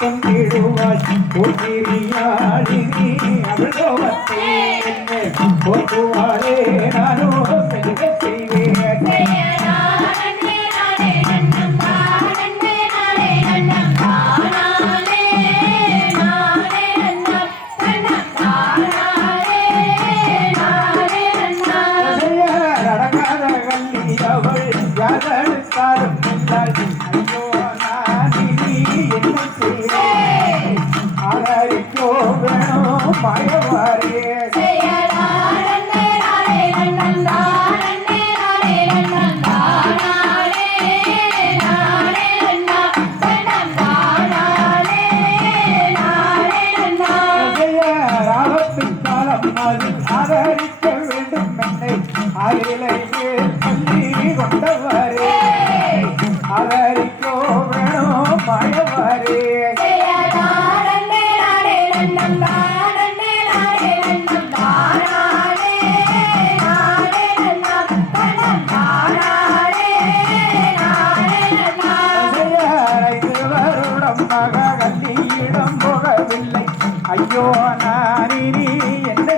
பக்கம் விடுவாய் உயிரியாடி அவள் கோபத்தே ഞാനിനി എന്നെ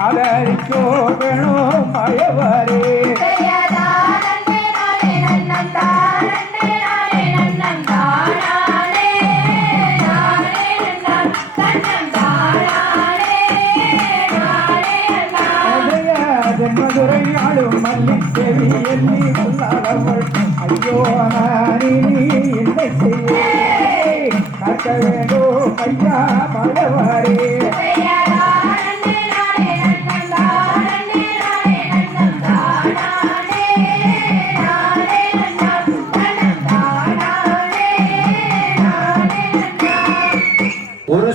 അതരിക്കോ വേണോ മഴവരേ மதுரை நாடும் மல்லி செவி எண்ணி உள்ளாதவள் ஐயோ நானே இல்லை செய்ய ஒரு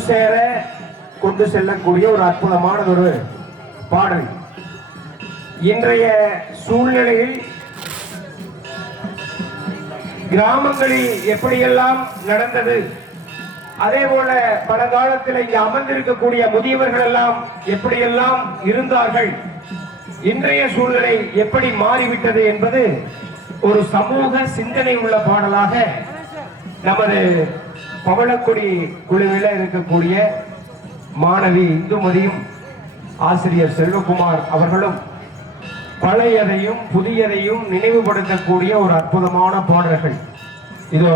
சேர கொண்டு செல்லக்கூடிய ஒரு அற்புதமான ஒரு பாடல். இன்றைய சூழ்நிலையில் கிராமங்களில் எப்படியெல்லாம் நடந்தது? அதே போல பழங்காலத்தில் இங்கே அமர்ந்திருக்கக்கூடிய முதியவர்கள் எல்லாம் எப்படியெல்லாம் இருந்தார்கள்? இன்றைய சூழ்நிலை எப்படி மாறிவிட்டது என்பது ஒரு சமூக சிந்தனை உள்ள பாடலாக நமது பவளக்குடி குழுவில் இருக்கக்கூடிய மாணவி இந்துமதியும் ஆசிரியர் செல்வகுமார் அவர்களும் பழையதையும் புதியதையும் நினைவுபடுத்தக்கூடிய ஒரு அற்புதமான பாடல்கள். இதோ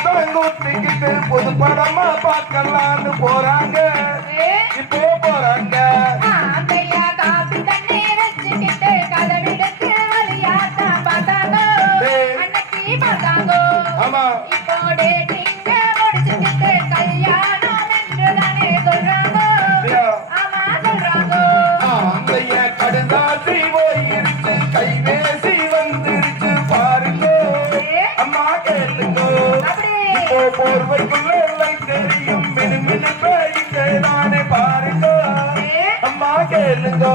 பத்தவங்கூத்திக்கிட்டு புது படமா பார்க்கலான்னு போறாங்க. இப்போ போறாங்க. ஆமா. இப்போ டேட்டிங் போர்வைக்குள்ள எல்லாம் தெரியும். மினுமினு பேயிட்டே தானே பாருங்க. அம்மா கேளுங்க.